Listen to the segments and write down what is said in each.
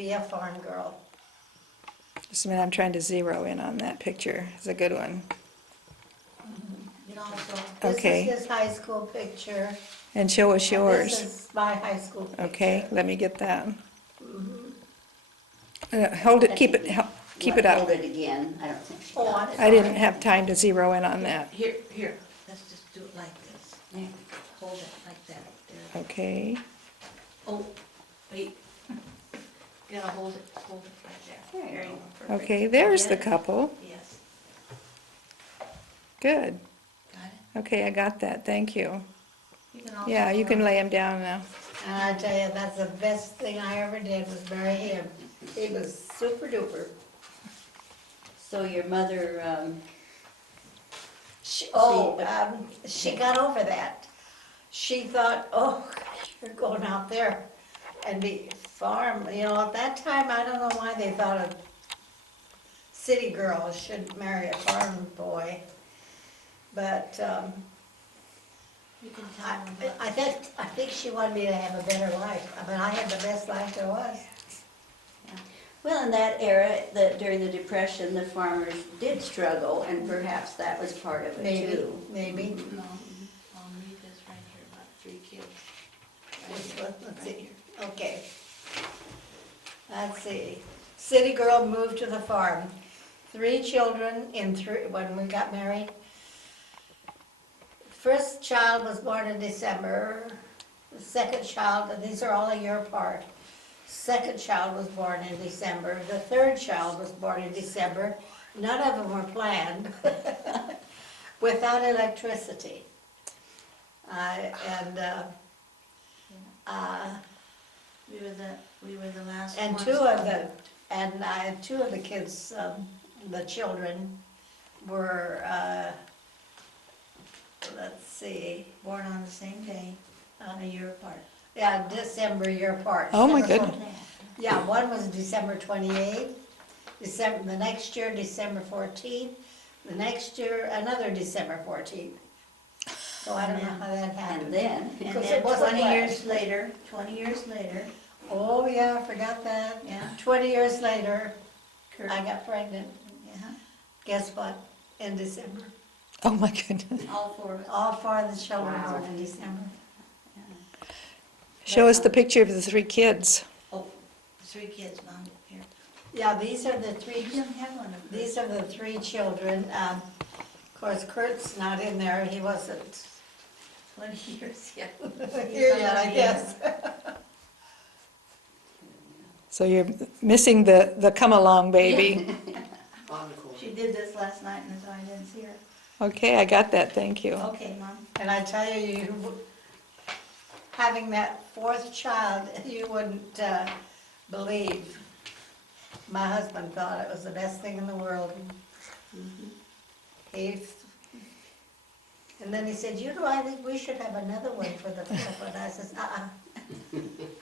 be a farm girl. Just a minute, I'm trying to zero in on that picture. It's a good one. You know, so Okay. This is his high school picture. And show us And yours. this is my high school picture. Okay, let me get that. Hold it, keep it up. Hold it again, I don't think she Oh, got I'm it. I didn't have time to zero in on that. here, let's just do it like this. There, hold it like that, there. Okay, Oh, wait. You gotta hold it right there. There you go. Perfect. okay, there's the Get it? couple. Yes, Good. got it. Okay, I got that, thank you. You can also Yeah, you go can on. lay them down now. And I tell you, that's the best thing I ever did was marry him. He was super duper. So your mother, She got over that. She thought, oh, you're going out there and be farm, you know, at that time, I don't know why they thought a city girl should marry a farm boy. But, You can tell them I think she wanted me to have a better life. I mean, I had the best life there was. well, in that era, during the Depression, the farmers did struggle, and perhaps that was part of it Maybe, too. maybe. No, I'll read this right here about 3 kids. Let's see, okay. Let's see. City girl moved to the farm. 3 children when we got married. First child was born in December. The second child, and these are all a year apart. Second child was born in December. The third child was born in December. None of them were planned. Without electricity. We were the last And ones. two of the kids, the children, were, let's see, Born on the same day, a year apart. yeah, December year apart. Oh, my December goodness. 14th. Yeah, one was December 28th, the next year, December 14th, the next year, another December 14th. So I don't know how that And happened. then, And Because then it wasn't 20 years planned. later, 20 years later, Oh, yeah, I forgot that. yeah, 20 years later, Kurt, I got pregnant. yeah, Guess what? In December. Oh, my goodness. all 4 of us. All 4 of the children Wow. born in December. Show us the picture of the 3 kids. Oh, 3 kids, Mom, here. Yeah, these are the 3, You don't have one of these are the 3 children. Of course, Kurt's not in there, he wasn't 20 years, yeah. here yet, I guess. So you're missing the come-along baby. She did this last night and so I didn't see her. Okay, I got that, thank you. Okay, Mom. And I tell you, having that 4th child, you wouldn't believe. My husband thought it was the best thing in the world. He, and then he said, you know, I think we should have another one for the 5th one. I says,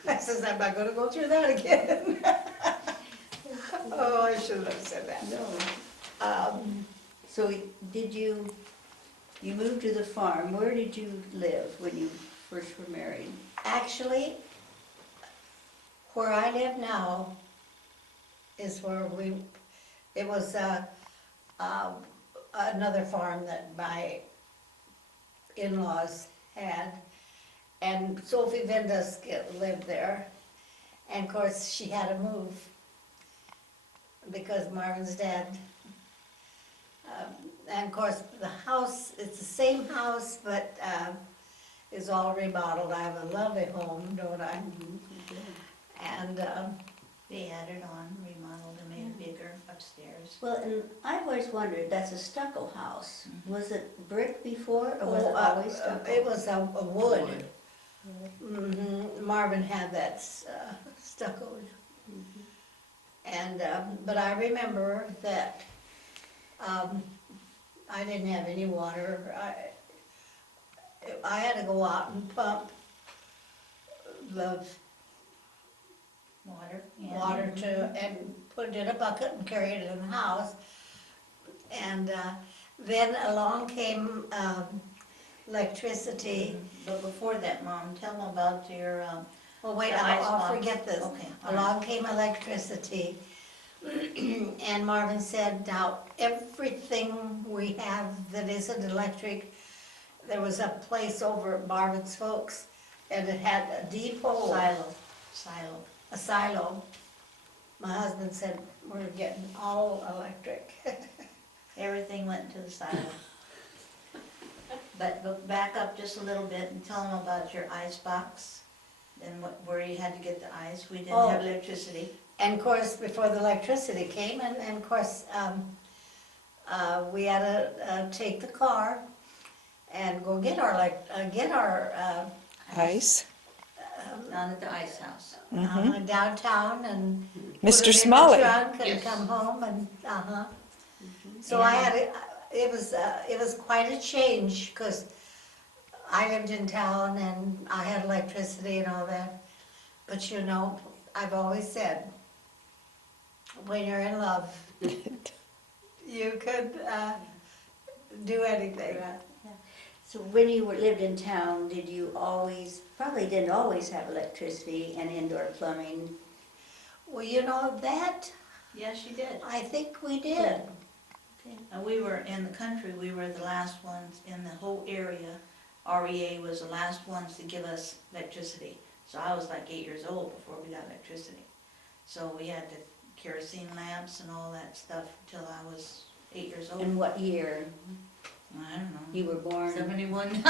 I says, I'm not gonna go through that again. Oh, I shouldn't have said that. no. So you moved to the farm, where did you live when you first were married? Actually, where I live now is where it was another farm that my in-laws had. And Sophie Vindas lived there. And of course, she had to move because Marvin's dead. And of course, the house, it's the same house, but is all remodeled. I have a lovely home, don't I? And They added on, remodeled and made it bigger upstairs. Well, and I've always wondered, that's a stucco house. Was it brick before, or was it oh, always stucco? it was a wood. Marvin had that stuccoed. And, but I remember that I didn't have any water. I had to go out and pump the water and put it in a bucket and carry it in the house. And then along came electricity. But before that, Mom, tell them about your Well, wait, The I'll icebox. forget this. Okay, all right. Along came electricity, and Marvin said, now, everything we have that isn't electric, there was a place over at Marvin's folks, and it had a deep hole. Silo. A silo. My husband said, we're getting all electric. Everything went to the silo. But back up just a little bit and tell them about your ice box, and where you had to get the ice. We didn't Oh. have electricity. And of course, before the electricity came, and of course, we had to take the car and go get our Ice. Down at the ice house. downtown and Mr. put it in the Smalley. trunk and Yes. come home and, So I had, it was quite a change, because I lived in town and I had electricity and all that. But you know, I've always said, when you're in love, you could do anything. So when you lived in town, did you probably didn't always have electricity and indoor plumbing? Well, you know, that, Yes, you did. I think we did. And we were in the country, we were the last ones in the whole area. REA was the last ones to give us electricity. So I was like 8 years old before we got electricity. So we had the kerosene lamps and all that stuff till I was 8 years old. And what year I don't know. you were born? 71.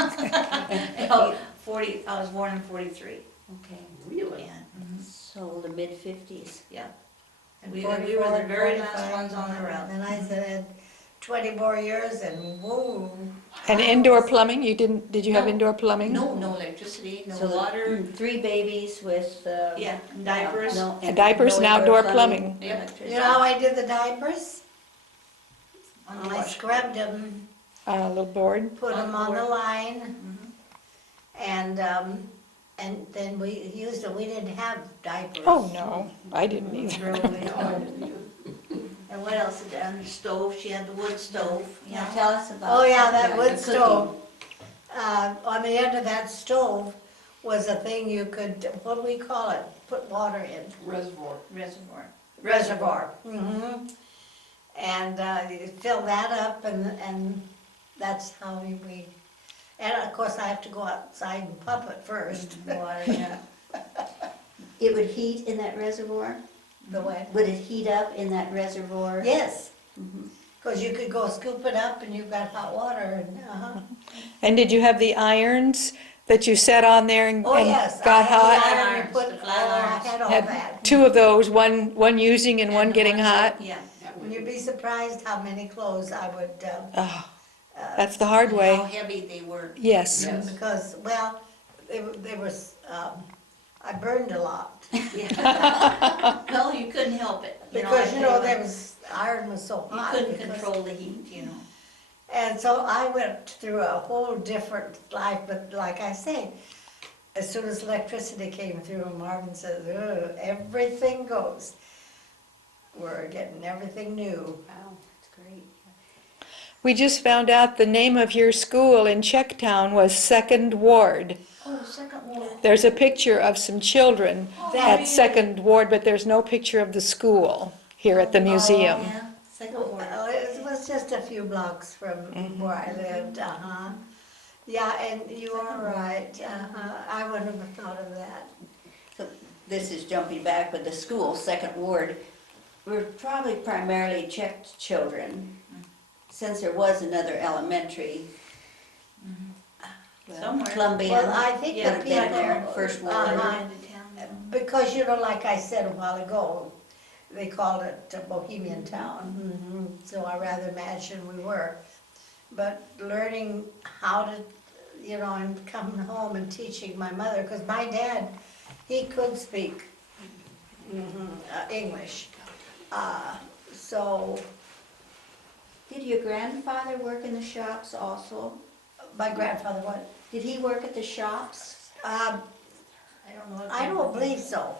No, 40, I was born in 43. Okay, Really? Yeah. so the mid-50s. Yeah. And We were 44, the very last 45, ones on the route. And I said, 20 more years and whoa. And indoor plumbing, did you have No. indoor plumbing? No electricity, no So the water. 3 babies with, Yeah, and diapers. no, And diapers and outdoor plumbing. Yeah. You know how I did the diapers? On the I wash. scrubbed them, On a little board? put On them on the board. line, Mhm. and then we used them, we didn't have diapers. Oh, no, I didn't either. And what else? And the stove, she had the wood stove. Now tell us about. Oh, yeah, that the wood cooking. stove. On the end of that stove was a thing you could, what do we call it? Put water in. Reservoir. Reservoir. And you fill that up and that's how we, and of course I have to go outside and pump it first. Water, yeah. It would heat in that reservoir? The way. Would it heat up in that reservoir? Yes, Mhm. because you could go scoop it up and you've got hot water and, And did you have the irons that you set on there and Oh, yes. got I had hot? the iron, you Irons, put, the oh, flat I irons. had all Had that. 2 of those, one using and one the getting hot? Yeah. You'd be surprised how many clothes I would, Oh, that's the hard way. How heavy they were. Yes. Yes. because, well, they were, I burned a lot. No, you couldn't help it. Because, you know, they there were- was, iron was so You hot. couldn't because- control the heat, you know. And so I went through a whole different life, but like I say, as soon as electricity came through, Marvin says, "Ugh, everything goes." We're getting everything new. Wow, that's great. We just found out the name of your school in Checktown was Second Ward. Oh, second one. There's a picture of some children That- at Second Ward, but there's no picture of the school here at the museum. Yeah, second one. Well, it was just a few blocks from where I lived, Yeah, and you are right, I wouldn't have thought of that. So this is jumping back with the school, Second Ward. We're probably primarily checked children, since there was another elementary. Well, Somewhere. Columbian. Well, I think Yeah, the Could have been there, people, first ward. uh-huh. Into town. Because, you know, like I said a while ago, they called it Bohemian Town, so I rather imagine we were. But learning how to, you know, and coming home and teaching my mother, because my dad, he could speak English. So Did your grandfather work in the shops also? my grandfather, what? Did he work at the shops? I don't know. if I they- don't believe so.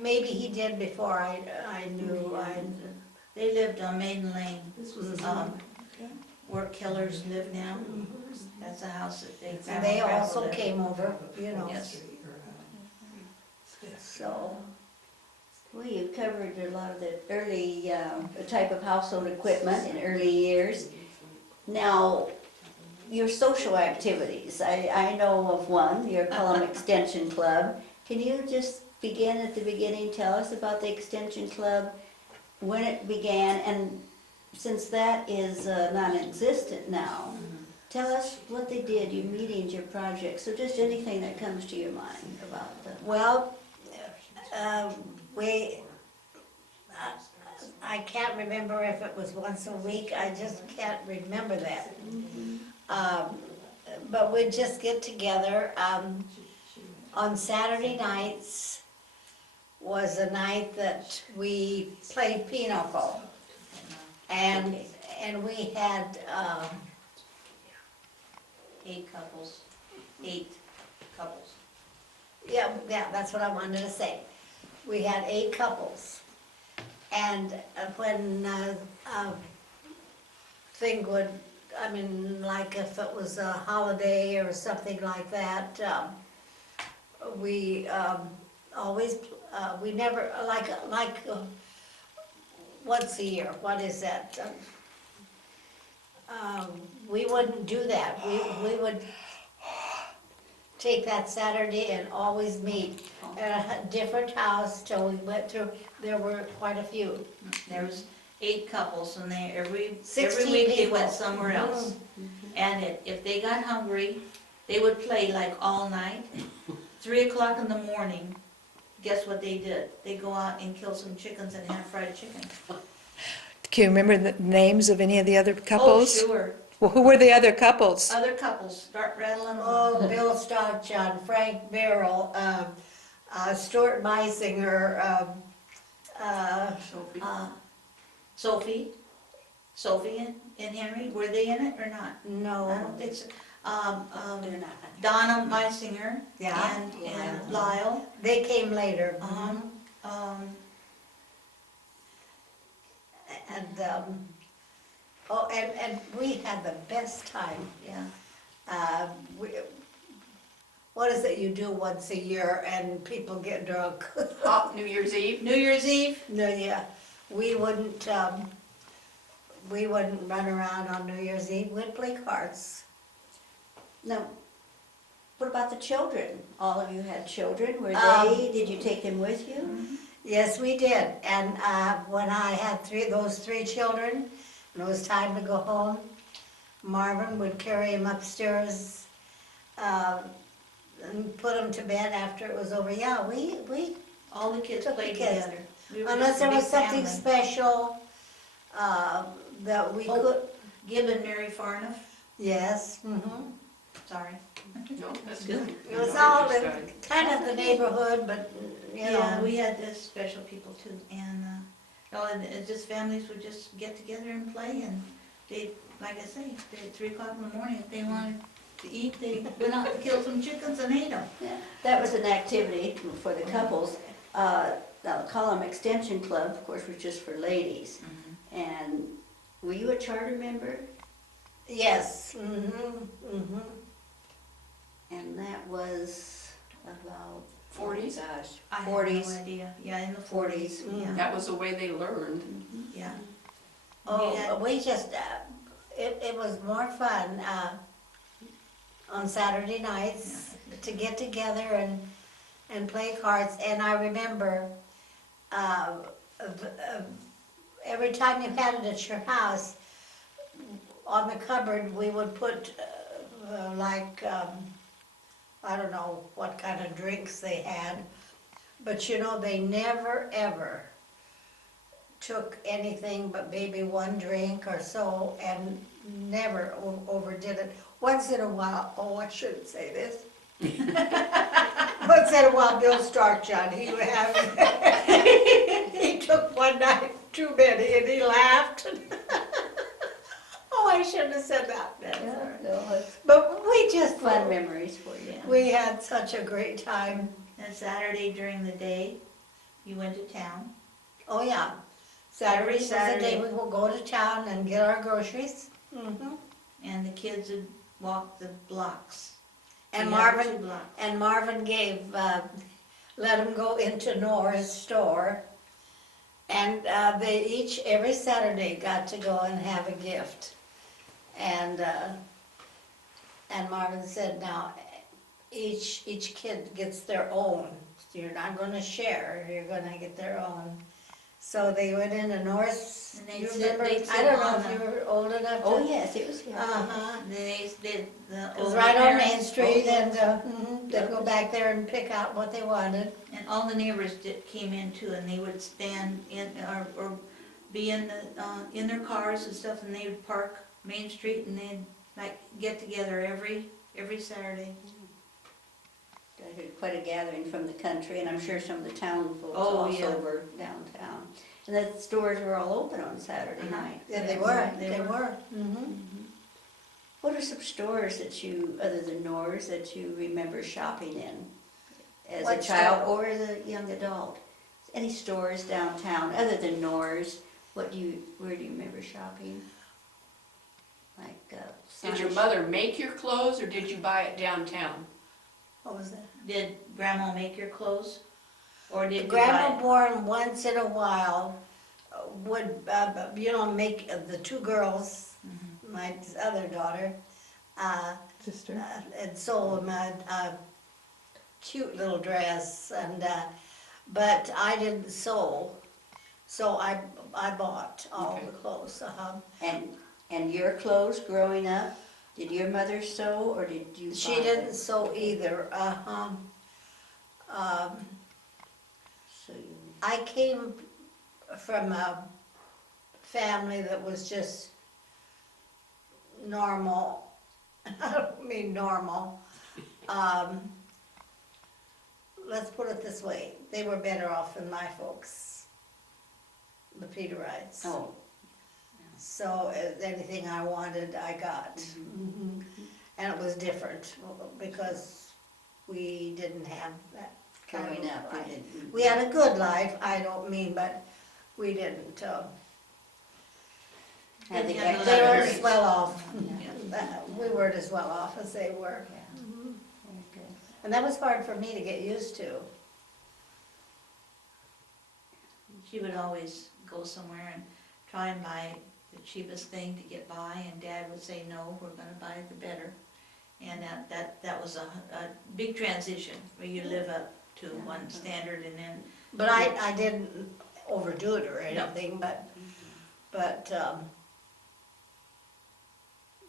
Maybe he did before I knew. They lived on Maiden Lane. This was Um, where killers live now. That's a house that they. And they also came over, you know. Yes. So, Well, you've covered a lot of the early, the type of household equipment in early years. Now, your social activities, I know of one, your Cullum Extension Club. Can you just begin at the beginning, tell us about the Extension Club, when it began, and since that is non-existent now, tell us what they did, your meetings, your projects, so just anything that comes to your mind about them. well, we, I can't remember if it was once a week, I just can't remember that. But we'd just get together, on Saturday nights was a night that we played pinochle. And, Okay. and we had, 8 couples, 8 couples. yeah, that's what I wanted to say. We had 8 couples. And when thing would, I mean, like if it was a holiday or something like that, we always, we never, like once a year, what is that? We wouldn't do that. We would take that Saturday and always meet at a different house till we went through, there were quite a few. There was 8 couples, and they, every 16 week they people. went somewhere else. And if they got hungry, they would play like all night. 3 o'clock in the morning, guess what they did? They go out and kill some chickens and have fried chicken. Can you remember the names of any of the other couples? Oh, sure. Well, who were the other couples? Other couples, start rattling them Oh, off. Bill Stockjohn, Frank Merrill, Stuart Meisinger, Sophie and Henry, were they in it or not? I no, don't think so. They're not. Donna Meisinger Yeah. and Lyle. they came later. And, oh, and we had the best time. Yeah. We- What is it you do once a year and people get drunk? Oh, New Year's Eve? New Year's Eve, No, yeah, we wouldn't run around on New Year's Eve, we'd play cards. Now, what about the children? All of you had children, were Um, did you take them with you? Yes, we did, and when I had those three children, and it was time to go home, Marvin would carry him upstairs, and put him to bed after it was over. Yeah, we, all the kids Took the played kids. together. We were unless just a there was big something family. special, that we Oh. could, Gib and Mary Farniff, yes, sorry. No, that's good. It was all in kind of the neighborhood, but, you Yeah, know, we had special people too, and, it just families would just get together and play, and they, like I say, at 3 o'clock in the morning, if they wanted to eat, they went out and killed some chickens and ate them. Yeah, that was an activity for the couples. The Cullum Extension Club, of course, was just for ladies. And were you a charter member? yes, And that was about, 40s? gosh, I have no 40s. idea, yeah, in the 40s, 40s, yeah, That was the way they learned. yeah. oh, We had- we just, it was more fun, on Saturday nights to get together and play cards, and I remember, every time you had it at your house, on the cupboard, we would put, I don't know what kind of drinks they had, but you know, they never, ever took anything but maybe one drink or so, and never overdid it. Once in a while, oh, I shouldn't say this. Once in a while, Bill Starkjohn, he would have, he took one night too many and he laughed. Oh, I shouldn't have said that. That's all right. No, it's But we just, fun memories for you. we had such a great time. And Saturday during the day, you went to town. Oh, yeah. Saturday was the day Saturday. we will go to town and get our groceries. Mhm. and the kids would walk the blocks. And The other two Marvin, blocks. and Marvin let them go into Nora's store. And they each, every Saturday, got to go and have a gift. And Marvin said, now, each kid gets their own. You're not gonna share, you're gonna get their own. So they went into North, And they'd you sit- remember, they'd I sit don't know on if the- you were old enough to. Oh, yes, it was here. Uh-huh. And then they did the It was older right on Main parents- Street, Oh, and yes. they'd go back there and pick out what they wanted. And all the neighbors came in too, and they would stand in, or be in their cars and stuff, and they would park Main Street, and they'd like get together every Saturday. I heard quite a gathering from the country, and I'm sure some of the town folks Oh, also yeah. were downtown. And the stores were all open on Saturday Uh-huh. night. Yeah, they Yes, were, they they were. were. Mhm. What are some stores that you, other than Nora's, that you remember shopping in as What a child store? or as a young adult? Any stores downtown other than Nora's? Where do you remember shopping? Like Did your Sonic- mother make your clothes or did you buy it downtown? What was that? Did Grandma make your clothes? Or did you Grandma buy? Born once in a while would, make the two girls, Mhm. my other daughter, Sister. and sold them a cute little dress, but I didn't sew, so I bought all Okay. the clothes. And your clothes growing up, did your mother sew or did you buy She them? didn't sew either. So you, I came from a family that was just normal. I don't mean normal. Let's put it this way, they were better off than my folks, the Perterites. oh, So anything I wanted, I got. Mhm. And it was different because we didn't have that kind growing of up, life. you didn't. We had a good life, I don't mean, but we didn't. Had the Didn't have extra- They weren't luxuries. as well off. Yeah. We weren't as well off as they were. Yeah, very good. And that was hard for me to get used to. She would always go somewhere and try and buy the cheapest thing to get by, and Dad would say, no, we're gonna buy the better. And that was a big transition, where you live up to one standard and then, But I didn't overdo it or No. anything, but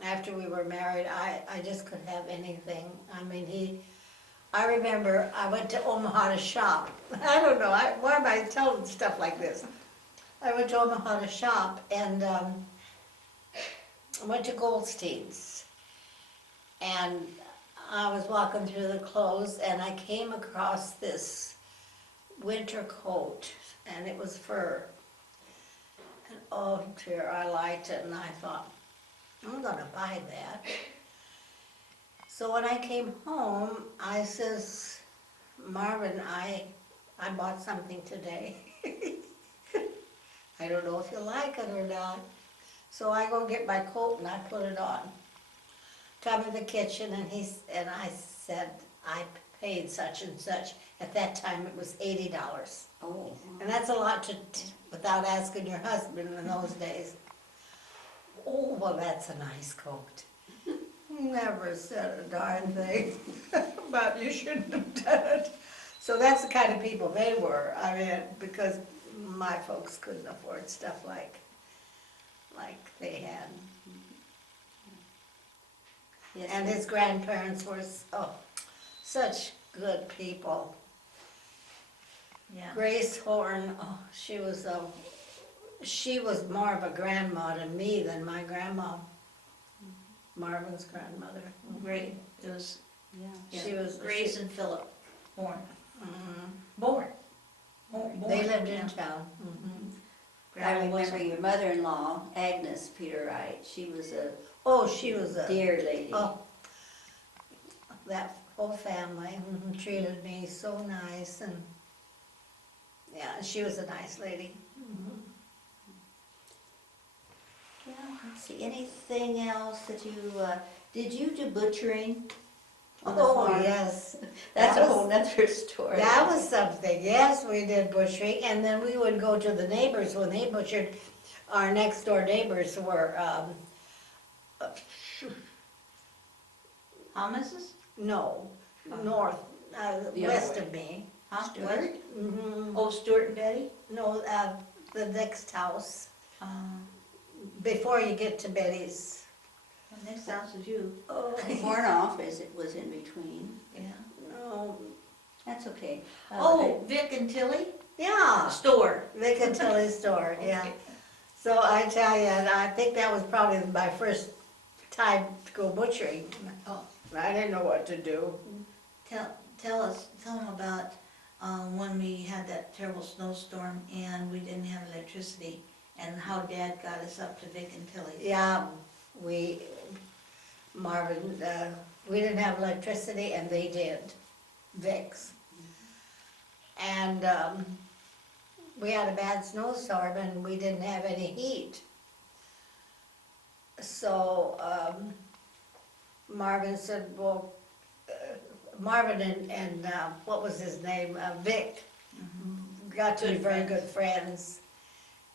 after we were married, I just could have anything. I mean, I remember I went to Omaha to shop. I don't know, why am I telling stuff like this? I went to Omaha to shop and I went to Goldstein's. And I was walking through the clothes and I came across this winter coat and it was fur. And oh dear, I liked it and I thought, I'm gonna buy that. So when I came home, I says, Marvin, I bought something today. I don't know if you like it or not. So I go get my coat and I put it on. Come to the kitchen and I said, I paid such and such. At that time, it was $80. Oh, And that's a lot without asking your husband in those days. Oh, well, that's a nice coat. Never said a darn thing, but you shouldn't have done it. So that's the kind of people they were. I mean, because my folks couldn't afford stuff like they had. yes. And his grandparents were, such good people. yeah. Grace Horn, she was more of a grandma to me than my grandma, Marvin's grandmother. Great, it was, Yeah. yeah, She was- Grace and Philip Horn. Mhm. Born. They lived in town. Mhm. I Grandma was- remember your mother-in-law, Agnes Pertereit. She was a Oh, she was a, dear lady. oh, that whole family treated me so nice and, yeah, she was a nice lady. Mhm. Yeah, let's see, anything else that you, did you do butchering on the Oh, farm? yes. That's That a was- whole nother story. That was something, yes, we did butchering, and then we would go to the neighbors when they butchered. Our next door neighbors were, Hummuses? no, north, The other west way. of me. Huh? Stuart? Mhm. Oh, Stuart and Betty? No, the next house, Uh, before you get to Betty's. the next house is you, Oh, Fornoff is, it was in between. yeah. no, That's okay. Oh, Vic and Tilly? yeah, Store. Vic and Tilly's store, yeah. Okay. So I tell you, and I think that was probably my first time to go butchering. Oh. I didn't know what to do. Tell them about, when we had that terrible snowstorm and we didn't have electricity and how Dad got us up to Vic and Tilly's. Yeah, Marvin, we didn't have electricity and they did, Vic's. And, we had a bad snowstorm and we didn't have any heat. So, Marvin said, well, Marvin and, what was his name, Vic, got to be Good very friends. good friends.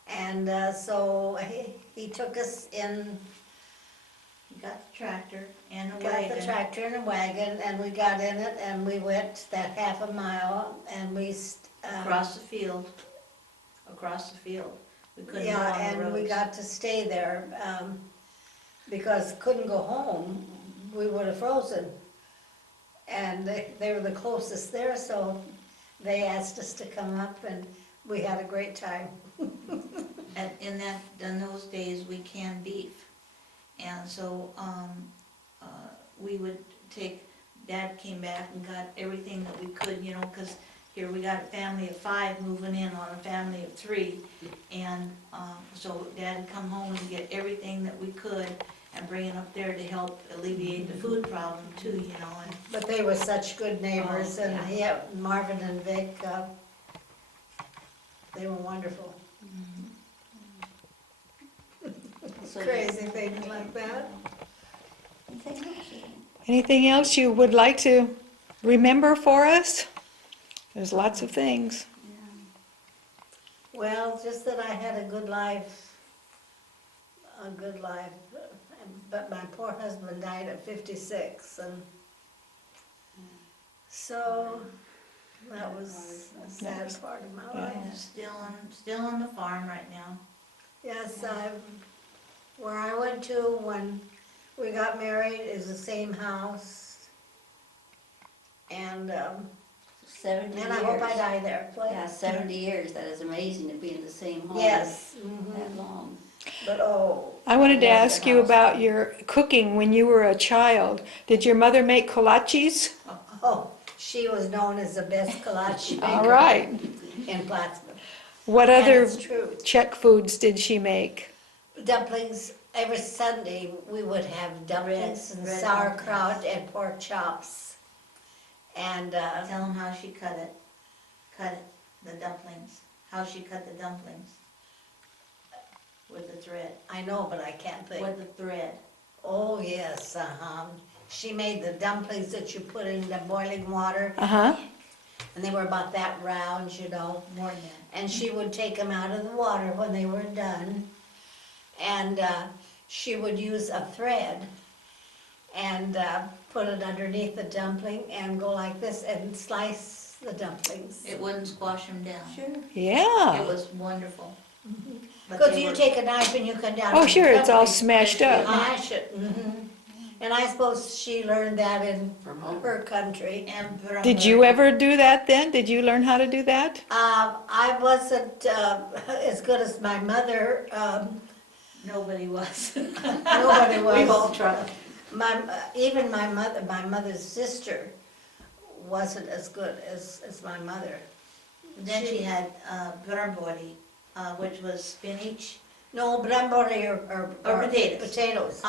And, so he took us in. We got the tractor and a Got the wagon. tractor and a wagon, and we got in it, and we went that half a mile, and we, Across the field. Across the field. We couldn't go yeah, on the and we roads. got to stay there, because couldn't go home, we would have frozen. And they were the closest there, so they asked us to come up, and we had a great time. And in those days, we canned beef. And so, we would take, Dad came back and got everything that we could, you know, cause here we got a family of 5 moving in on a family of 3. And, so Dad would come home and get everything that we could and bring it up there to help alleviate the food problem too, you know, and But they were such good neighbors, Oh, and yeah. yeah, Marvin and Vic, they were wonderful. So Crazy things like that. anything else, Ian? Anything else you would like to remember for us? There's lots of things. Yeah. Well, just that I had a good life, but my poor husband died at 56, and so that was a sad part of my life. still on the farm right now. Yes, where I went to when we got married is the same house, and I 70 years. hope I die there. Yeah, 70 years, that is amazing to be in the same home. Yes, That long. but oh. I wanted to love the ask you house. about your cooking when you were a child. Did your mother make kolaches? Oh, she was known as the best kolache maker. All right. In Plattsburgh. What And other it's true. Czech foods did she make? Dumplings, every Sunday, we would have dumplings and red sauerkraut and pork chops. And, Tell them how she cut it, the dumplings, how she cut the dumplings. With the thread, I know, but I can't think. with the thread. Oh, yes, She made the dumplings that you put in the boiling water, Uh-huh. and they were about that round, you know. More than that. And she would take them out of the water when they were done, and she would use a thread and put it underneath the dumpling and go like this and slice the dumplings. It wouldn't squash them down. Sure. It Yeah. was wonderful. But Because they you were- take a knife and you cut down. Oh, the sure, it's all dumplings, smashed you up. mash it. And I suppose she learned that in From home. her country. And Did you ever do that then? Did you learn how to do that? I wasn't as good as my mother. Nobody was. Nobody was. We've all tried. Even my mother's sister wasn't as good as my mother. Then she had brambori, which was spinach. No, brambori Or potatoes. Potatoes.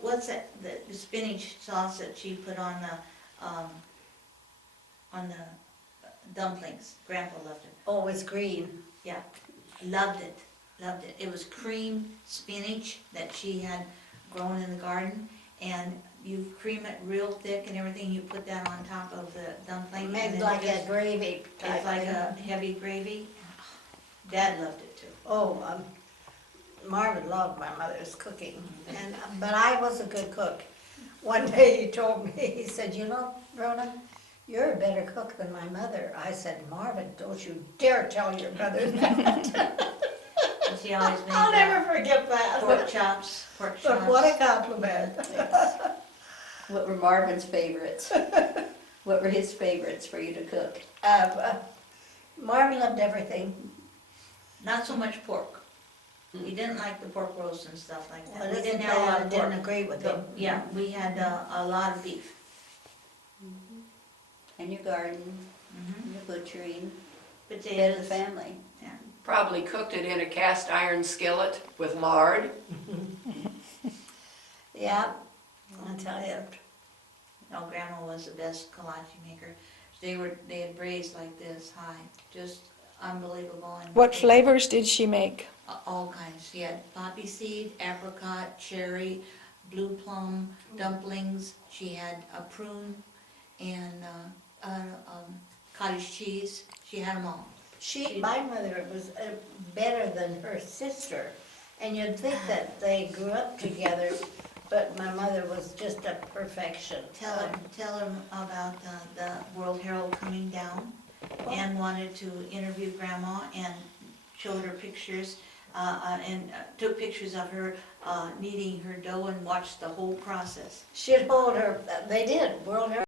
What's that, the spinach sauce that she put on the dumplings? Grandpa loved it. Oh, it's green. Yeah, loved it. loved it. It was cream spinach that she had grown in the garden, and you cream it real thick and everything, you put that on top of the dumpling. and Made then like a just- gravy type It's like thing. a heavy gravy. Dad loved it too. Oh, Marvin loved my mother's cooking, but I was a good cook. One day he told me, he said, you know, Verona, you're a better cook than my mother. I said, Marvin, don't you dare tell your mother that. And she always made I'll never forget pork that. chops, pork chops. But what a compliment. What were Marvin's favorites? What were his favorites for you to cook? Marvin loved everything. Not so much pork. He didn't like the pork roast and stuff like Well, that. We this didn't is have a lot bad, I of didn't pork. agree with him. But, yeah, we had a lot of beef. And your garden, Mhm. and your butchering, fed the Potatoes. family. Probably cooked it in a cast iron skillet with lard. Yeah, I tell you. No, Grandma was the best kolache maker. They had braised like this high, just unbelievable. And What flavors did she make? All kinds. She had poppy seed, apricot, cherry, blue plum, dumplings. She had a prune and cottage cheese. She had them all. My mother was better than her sister, and you'd think that they grew up together, but my mother was just a perfection. Tell her about the World Herald coming down. Ann wanted to interview Grandma and showed her pictures and took pictures of her kneading her dough and watched the whole process. She'd hold her, they did, World Herald